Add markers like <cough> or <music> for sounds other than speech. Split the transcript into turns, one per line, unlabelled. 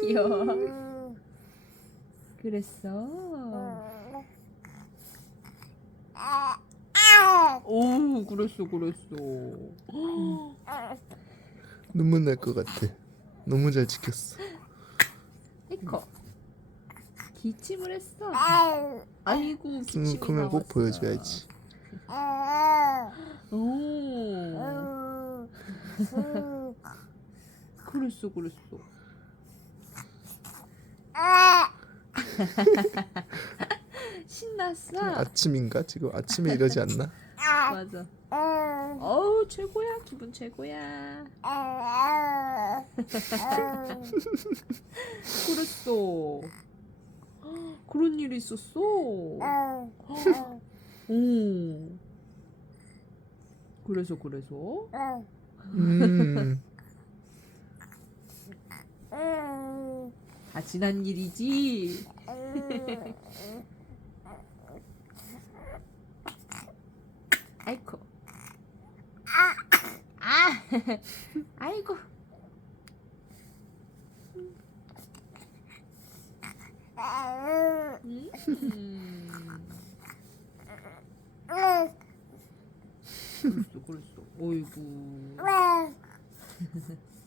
귀여워. 그랬어. 오, 그랬어, 그랬어. <gasps>
눈물 날 것 같아. 너무 잘 지켰어.
에코. 기침을 했어. 아이고, 기침이
음, 그러면 꼭
나왔어.
보여줘야지.
오, <laughs> 그랬어, 그랬어. <laughs> 신났어.
아침인가? 지금 아침에 이러지 않나?
맞아. 어우, 최고야. 기분 최고야. <laughs> 그랬어. 그런 일이 있었어. 오. 그래서 그래서
음,
다 지난 일이지. <laughs> 아이고. 아. <laughs> 아이고. 음. 그랬어, 그랬어. 어이구. <laughs>